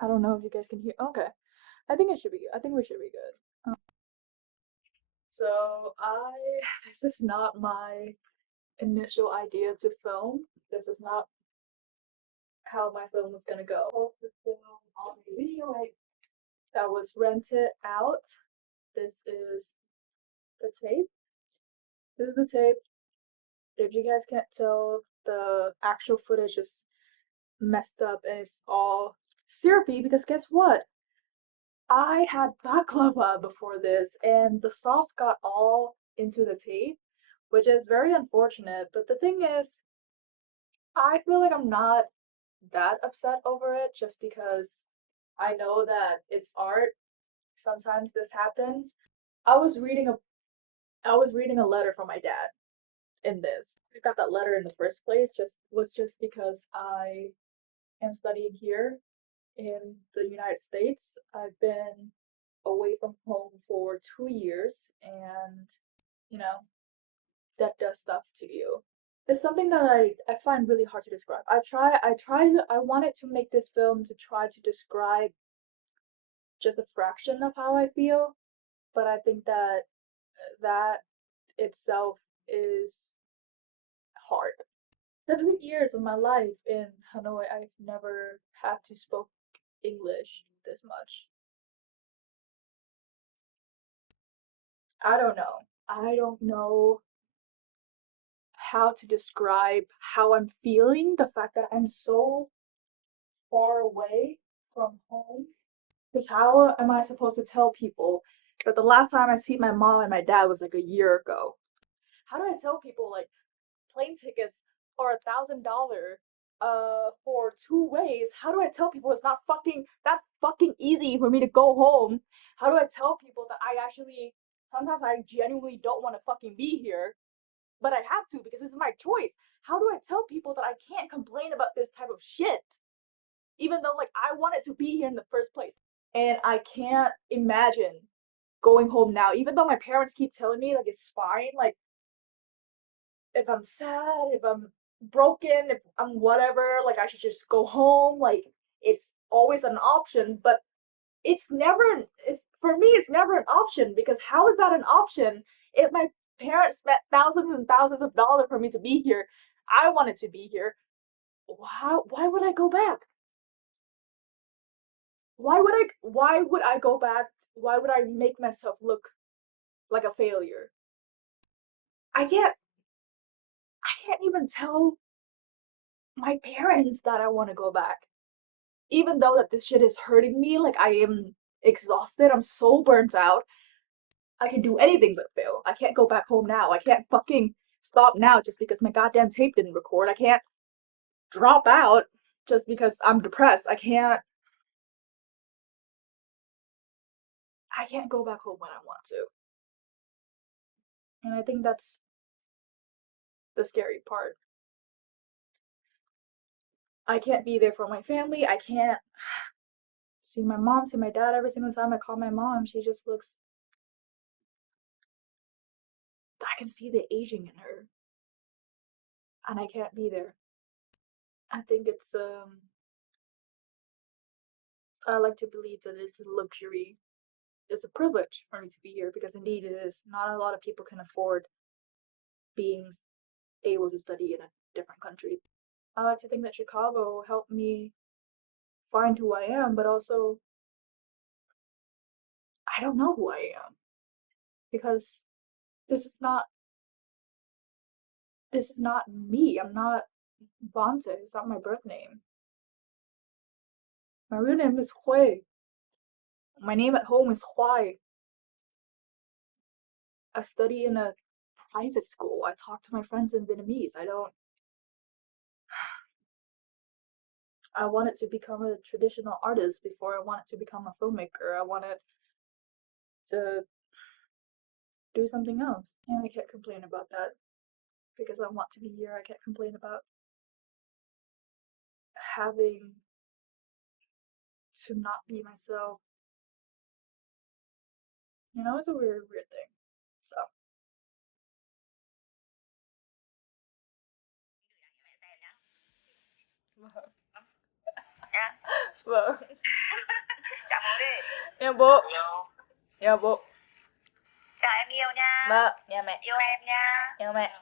I don't know if you guys can hear. Okay, I think it should be. I think we should be good. So I, this is not my initial idea to film. This is not how my film was gonna go. Post the film on a video that was rented out. This is the tape. This is the tape. If you guys can't tell, the actual footage is messed up and it's all syrupy because guess what? I had baklava before this, and the sauce got all into the tape, which is very unfortunate. But the thing is, I feel like I'm not that upset over it just because I know that it's art. Sometimes this happens. I was reading a I was reading a letter from my dad in this. I got that letter in the first place just because I am studying here in the United States. I've been away from home for 2 years, and you know, that does stuff to you. It's something that I find really hard to describe. I wanted to make this film to try to describe just a fraction of how I feel, but I think that that itself is hard. 7 years of my life in Hanoi, I've never had to spoke English this much. I don't know. I don't know how to describe how I'm feeling. The fact that I'm so far away from home. Because how am I supposed to tell people that the last time I see my mom and my dad was like a year ago? How do I tell people like plane tickets are $1,000 for 2 ways? How do I tell people it's not fucking easy for me to go home? How do I tell people that I actually sometimes I genuinely don't want to fucking be here, but I have to because this is my choice? How do I tell people that I can't complain about this type of shit? Even though like I wanted to be here in the first place. And I can't imagine going home now, even though my parents keep telling me like it's fine, like if I'm sad, if I'm broken, if I'm whatever, like I should just go home, like it's always an option, but it's for me it's never an option because how is that an option if my parents spent thousands and thousands of dollars for me to be here? I wanted to be here. Why would I go back? Why would I go back? Why would I make myself look like a failure? I can't I can't even tell my parents that I want to go back. Even though that this shit is hurting me, like I am exhausted, I'm so burnt out. I can do anything but fail. I can't go back home now. I can't fucking stop now just because my goddamn tape didn't record. I can't drop out just because I'm depressed. I can't go back home when I want to. And I think that's the scary part. I can't be there for my family. I can't see my mom, see my dad every single time I call my mom. She just looks, I can see the aging in her, and I can't be there. I think I like to believe that it's a luxury. It's a privilege for me to be here because indeed it is. Not a lot of people can afford being able to study in a different country. I like to think that Chicago helped me find who I am, but also I don't know who I am because this is not this is not me. I'm not Bonte. It's not my birth name. My real name is Hui. My name at home is Huai. I study in a private school. I talk to my friends in Vietnamese. I wanted to become a traditional artist before I wanted to become a filmmaker. I wanted to do something else. And I can't complain about that because I want to be here. I can't complain about having to not be myself. It's a weird thing. So, vâng. Yêu bố. Yêu bố. Chào em yêu nha. Vâng, nhà mẹ. Yêu em nha. Yêu mẹ.